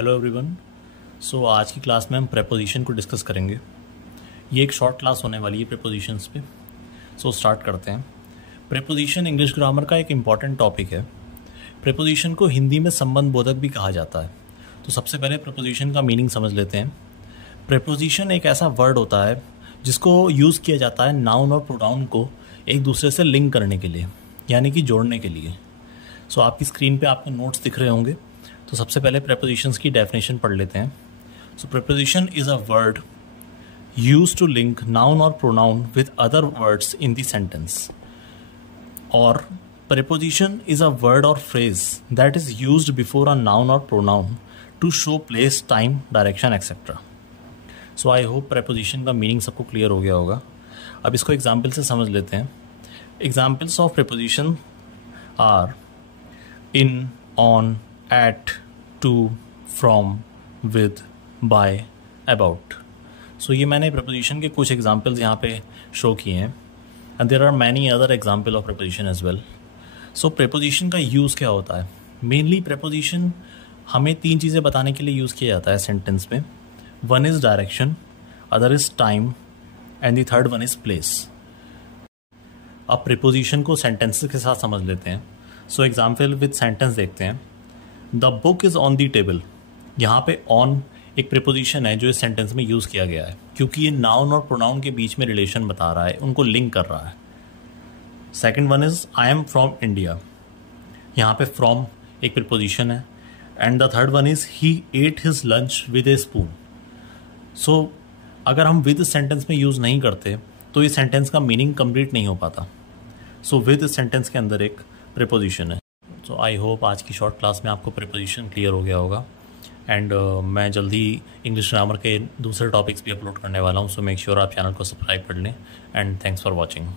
Hello everyone. सो आज की class में हम प्रेपोजिशन को डिस्कस करेंगे। ये एक शॉर्ट क्लास होने वाली है प्रेपोजिशंस पे। सो स्टार्ट करते हैं। प्रेपोजिशन इंग्लिश ग्रामर का एक इम्पॉर्टेंट टॉपिक है। प्रेपोजिशन को हिंदी में संबंध बोधक भी कहा जाता है। तो सबसे पहले प्रेपोजिशन का मीनिंग समझ लेते हैं। प्रेपोजिशन एक ऐसा वर्ड होता है जिसको यूज़ किया जाता है नाउन और प्रोनाउन को एक दूसरे से लिंक करने के लिए, यानी कि जोड़ने के लिए। सो आपकी स्क्रीन पे आपको नोट्स दिख रहे होंगे। तो सबसे पहले प्रेपोजिशंस की डेफिनेशन पढ़ लेते हैं। So preposition is a word used to link noun और pronoun with other words in the sentence. और preposition is a word or phrase that is used before a noun or pronoun to show place, time, direction, etc. So I hope preposition का meaning सबको clear हो गया होगा। अब इसको example से समझ लेते हैं। Examples of preposition are in, on, at, to, from, with, by, about. So ये मैंने preposition के कुछ examples यहाँ पे show किए हैं। And there are many other example of preposition as well. So preposition का यूज़ क्या होता है? मेनली प्रेपोजिशन हमें तीन चीज़ें बताने के लिए यूज़ किया जाता है सेंटेंस में। One is direction, other is time and the third one is place. अब प्रेपोजिशन को सेंटेंसेस के साथ समझ लेते हैं। सो एग्जाम्पल विद सेंटेंस देखते हैं। The book is on the table. यहाँ पे ऑन एक प्रेपोजिशन है जो इस सेंटेंस में यूज़ किया गया है, क्योंकि ये नाउन और प्रोनाउन के बीच में रिलेशन बता रहा है, उनको लिंक कर रहा है। Second one is I am from India. यहाँ पे फ्रॉम एक प्रीपोजिशन है। And the third one is he ate his lunch with a spoon. So अगर हम विद सेंटेंस में यूज़ नहीं करते तो ये सेंटेंस का मीनिंग कंप्लीट नहीं हो पाता। सो विद सेंटेंस के अंदर एक प्रीपोजिशन है। सो आई होप आज की शॉर्ट क्लास में आपको प्रीपोजिशन क्लियर हो गया होगा। एंड मैं जल्दी इंग्लिश ग्रामर के दूसरे टॉपिक्स भी अपलोड करने वाला हूँ। सो मेक श्योर आप चैनल को सब्सक्राइब कर लें। And thanks for watching.